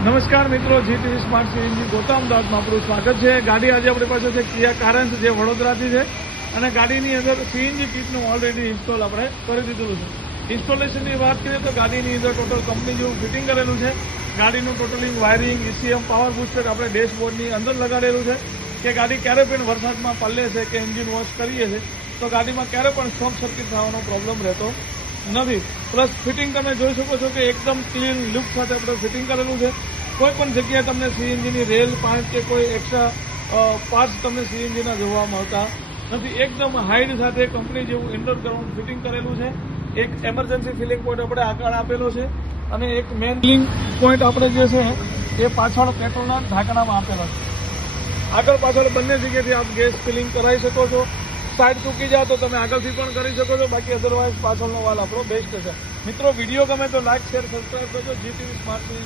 નમસ્કાર મિત્રો G TV smart CNG ગોતામ દાસમાં આપણું સ્વાગત છે. ગાડી આજે આપણી પાસે છે, કિયા કારન્સ જે વડોદરાથી છે. અને ગાડીની અંદર સીએનજી કીટનું ઓલરેડી ઇન્સ્ટોલ આપણે કરી દીધું છે. ઇન્સ્ટોલેશનની વાત કરીએ તો ગાડીની અંદર ટોટલ કંપની જેવું ફિટિંગ કરેલું છે. ગાડીનું totalling wiring ECM power booster આપણે ડેશબોર્ડની અંદર લગાડેલું છે. કે ગાડી ક્યારે પણ વરસાદમાં પલ્લે છે કે એન્જિન વોશ કરીએ છે, તો ગાડીમાં ક્યારે પણ શોર્ટ સર્કિટ થવાનો પ્રોબ્લેમ રહેતો નથી. પ્લસ ફિટિંગ તમે જોઈ શકો છો કે એકદમ ક્લીન લુક સાથે આપણે ફિટિંગ કરેલું છે. કોઈ પણ જગ્યાએ તમને સીએનજીની રેલ, પાંચ કે કોઈ એક્સ્ટ્રા પાર્ટ્સ તમને સીએનજીના જોવા મળતા નથી. એકદમ હાઈડ સાથે કંપની જેવું ઇન્ડોર ગ્રાઉન્ડ ફિટિંગ કરેલું છે. એક એમરજન્સી ફિલિંગ પોઈન્ટ આપણે આગળ આપેલો છે અને એક મેન ફિલિંગ પોઈન્ટ આપણે જે છે એ પાછળ પેટ્રોલના ઢાંકણામાં આપેલો છે. આગળ પાછળ બંને જગ્યાએથી આપ ગેસ ફિલિંગ કરાવી શકો છો. સાઈડ ચૂકી જાઓ તો તમે આગળથી પણ કરી શકો છો. બાકી અધરવાઇઝ પાછળનો વાલ આપણો બેસ્ટ છે. મિત્રો વીડિયો ગમે તો લાઈક શેર સબસ્ક્રાઈબ કરજો. GTV smart